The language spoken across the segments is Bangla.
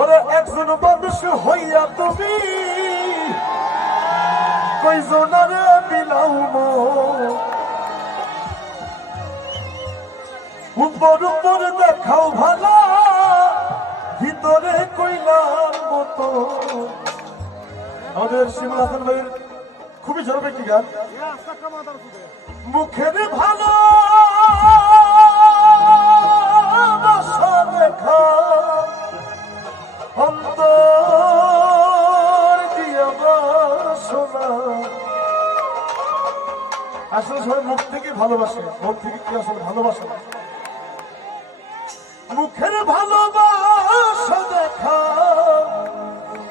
ওরে একজন মানুষ হইয়া তুমি কইজনারে বিলাও উপর উপর দেখাও ভালা ভিতরে কইলার মতো। আমাদের শিমুল হাসান ভাইয়ের খুবই জনপ্রিয় একটি গান। মুখের ভালো দেখা অন্তর দিয়া বাসনা। আসলে সবাই মুখ থেকে ভালোবাসে, মুখ থেকে কি আসলে ভালোবাসে না। মুখের ভালোবাসা দেখা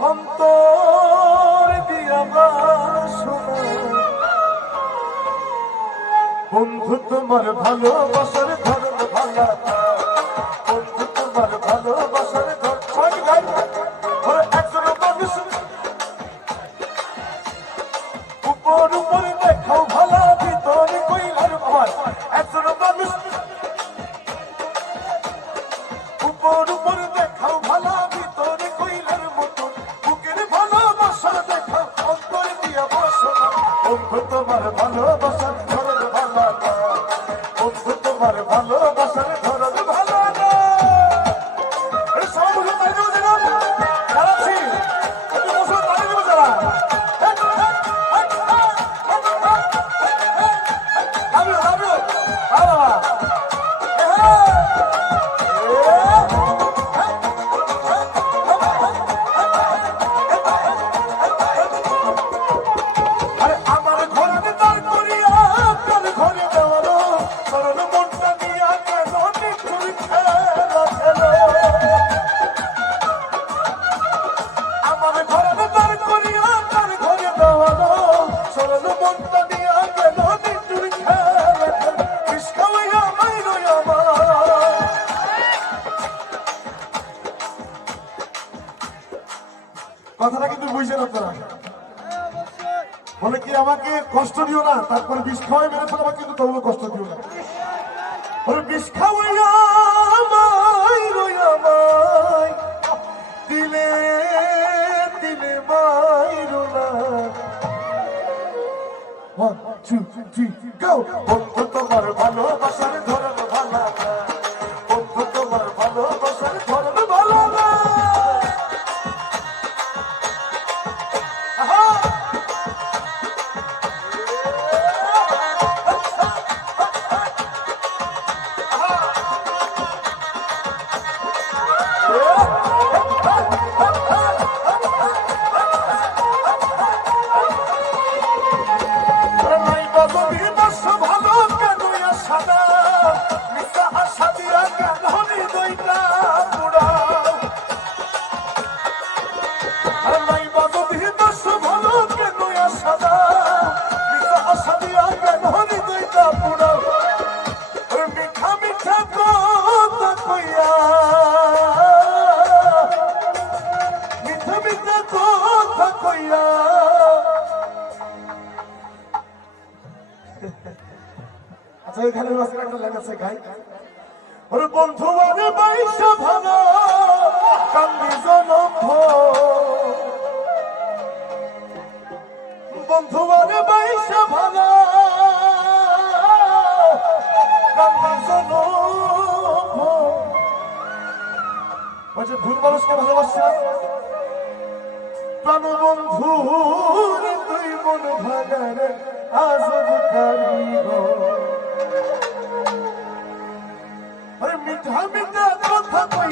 অন্তর দিয়া বাসনা। বন্ধু তোমার ভালোবাসার ধরন ভালো, বন্ধু তোমার ভালোবাসার ধরন একজন মানুষ উপর উপর দেখাও ভালা ভিতরে কইলার ভাই। একজন মানুষ উপর উপর দেখাও ভালা ভিতরে কইলার মতো। বুকের ভালোবাসা দেখাও অন্তর দিয়া বাসনা। বন্ধু তোমার ভালোবাসার ধরন ভালো, বন্ধু তোমার ভালোবাসার ধরন ভালো না। কথাটা কিন্তু বুঝছেন আপনারা? বলে কি আমাকে কষ্ট দিও না, তারপরে বিষ খাওয়াই মেরে ফেলাবা, কিন্তু তবুও কষ্ট দিও না। বলে বিষ খাওয়াইয়া দিলে দিলে মাইরো না। 1 2 3 গো। বন্ধু তোমার ভালোবাসার ধরন ভালো, বন্ধু তোমার ভালোবাসার ধরন ভালো না। আচ্ছা এখানে একটা লাইন আছে গাই। ওরে বন্ধু আরে বাইশা ভালো কান্দি জনম, বন্ধু আরে বাইশা ভালো কান্দি জনম। বলছে ভুল মানুষকে ভালোবাসছে প্রাণ বন্ধু তুই মন ভাগার আজব কারিগর। মিঠা মিঠা কথা কই